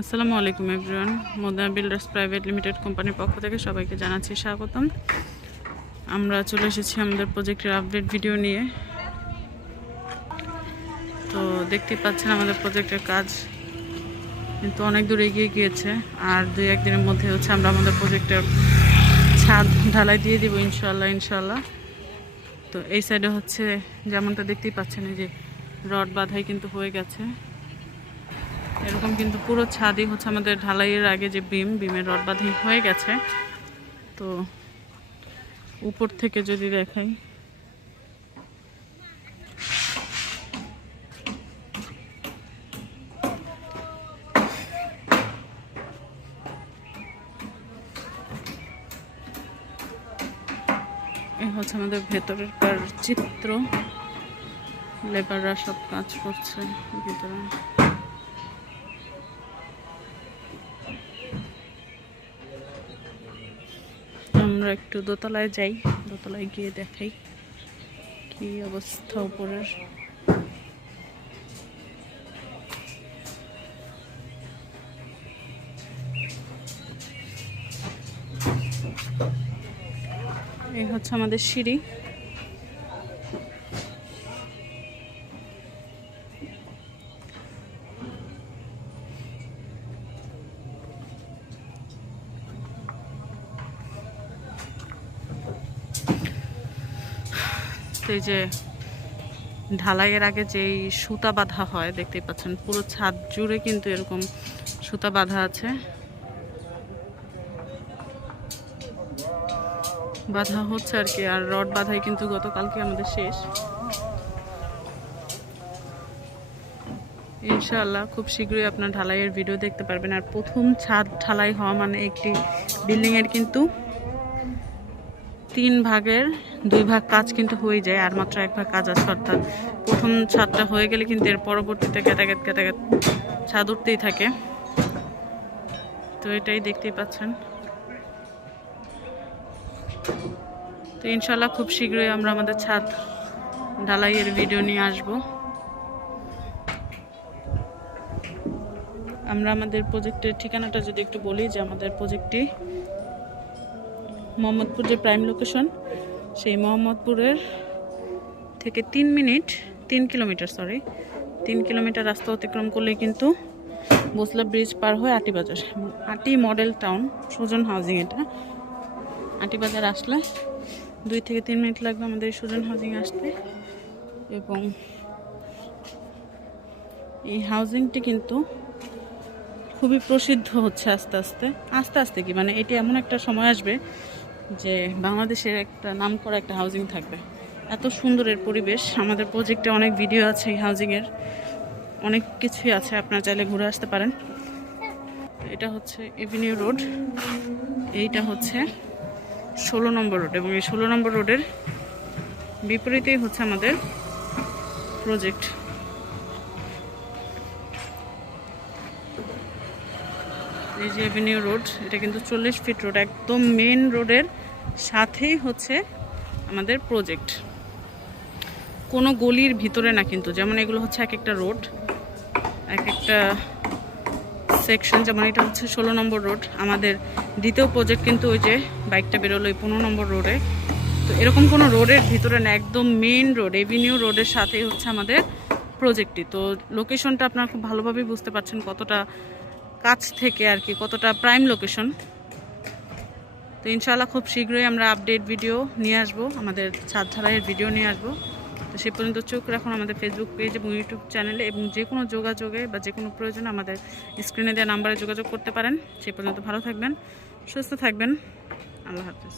আসসালামু আলাইকুম everyone. Madina builders private limited কোম্পানির পক্ষ থেকে সবাইকে জানাচ্ছি স্বাগতম। আমরা চলে এসেছি আমাদের প্রজেক্টের আপডেট ভিডিও নিয়ে। তো দেখতেই পাচ্ছেন আমাদের প্রজেক্টের কাজ কিন্তু অনেক দূর এগিয়ে গিয়েছে। আর 2-1 দিনের মধ্যে আমরা আমাদের প্রজেক্টের ছাদ ঢালাই দিয়ে দিব ইনশাল্লাহ। তো এই সাইডে যেমনটা দেখতেই পাচ্ছেন, এই যে রড বাঁধাই কিন্তু হয়ে গেছে। এরকম কিন্তু পুরো ছাদই আমাদের ঢালাইয়ের আগে যে বিমের রড বাঁধাই হয়ে গেছে। তো উপর থেকে যদি দেখাই, এই আমাদের ভেতরের চিত্র। লেবাররা সব কাজ করছে ভিতরে। আমরা একটু দোতলায় যাই, দোতলায় গিয়ে দেখাই কি অবস্থা উপরের। এই আমাদের সিঁড়ি। এই যে ঢালাইয়ের আগে যেই সুতা বাঁধা হয় দেখতেই পাচ্ছেন, পুরো ছাদ জুড়ে কিন্তু এরকম সুতা বাঁধা আছে, বাঁধা হচ্ছে আর কি। আর রড বাঁধাই কিন্তু গতকালকে আমাদের শেষ। ইনশাআল্লাহ খুব শীঘ্রই আপনার ঢালাইয়ের ভিডিও দেখতে পারবেন। আর প্রথম ছাদ ঢালাই হওয়া মানে একটি বিল্ডিংয়ের কিন্তু 3 ভাগের 2 ভাগ কাজ কিন্তু হয়ে যায়, আর মাত্র 1 ভাগ কাজ আছে। অর্থাৎ প্রথম ছাদটা হয়ে গেলে কিন্তু এর পরবর্তীতে গেতাগেত ছাদ উঠতেই থাকে। তো এটাই দেখতেই পাচ্ছেন। তো ইনশাআল্লাহ খুব শীঘ্রই আমরা আমাদের ছাদ ঢালাইয়ের ভিডিও নিয়ে আসব। আমরা আমাদের প্রজেক্টের ঠিকানাটা যদি একটু বলি, যে আমাদের প্রজেক্টটি মোহাম্মদপুর যে প্রাইম লোকেশন, সেই মোহাম্মদপুরের থেকে 3 কিলোমিটার রাস্তা অতিক্রম করলে কিন্তু বসলা ব্রিজ পার হয়ে আটি বাজার, আটি মডেল টাউন সুজন হাউজিং। এটা আটি বাজার আসলে 2 থেকে 3 মিনিট লাগবে আমাদের সুজন হাউজিং আসতে। এবং এই হাউজিংটি কিন্তু খুবই প্রসিদ্ধ হচ্ছে আস্তে আস্তে কি মানে এটি এমন একটা সময় আসবে যে বাংলাদেশের একটা নামকরা একটা হাউজিং থাকবে। এত সুন্দর এর পরিবেশ। আমাদের প্রজেক্টে অনেক ভিডিও আছে, এই হাউজিংয়ের অনেক কিছুই আছে, আপনারা চাইলে ঘুরে আসতে পারেন। এটা এভিনিউ রোড, এইটা 16 নম্বর রোড, এবং এই 16 নম্বর রোডের বিপরীতেই আমাদের প্রজেক্ট। এই যে এভিনিউ রোড, এটা কিন্তু 40 ফিট রোড, একদম মেন রোডের সাথেই আমাদের প্রজেক্ট। কোনো গলির ভিতরে না কিন্তু, যেমন এগুলো এক একটা রোড, এক একটা সেকশন। যেমন এটা 16 নম্বর রোড, আমাদের দ্বিতীয় প্রজেক্ট কিন্তু ওই যে বাইকটা বেরোলো 15 নম্বর রোডে। তো এরকম কোনো রোডের ভিতরে না, একদম মেন রোড এভিনিউ রোডের সাথেই আমাদের প্রজেক্টটি। তো লোকেশনটা আপনারা খুব ভালোভাবেই বুঝতে পারছেন কতটা কাছ থেকে আর কি, কতটা প্রাইম লোকেশন। তো ইনশাআল্লাহ খুব শীঘ্রই আমরা আপডেট ভিডিও নিয়ে আসবো, আমাদের ছাদ ঢালাইয়ের ভিডিও নিয়ে আসবো। তো সে পর্যন্ত চোখ রাখুন আমাদের ফেসবুক পেজ এবং ইউটিউব চ্যানেলে, এবং যে কোনো যোগাযোগে বা যে কোনো প্রয়োজনে আমাদের স্ক্রিনে দেওয়া নাম্বারে যোগাযোগ করতে পারেন। সে পর্যন্ত ভালো থাকবেন, সুস্থ থাকবেন। আল্লাহ হাফেজ।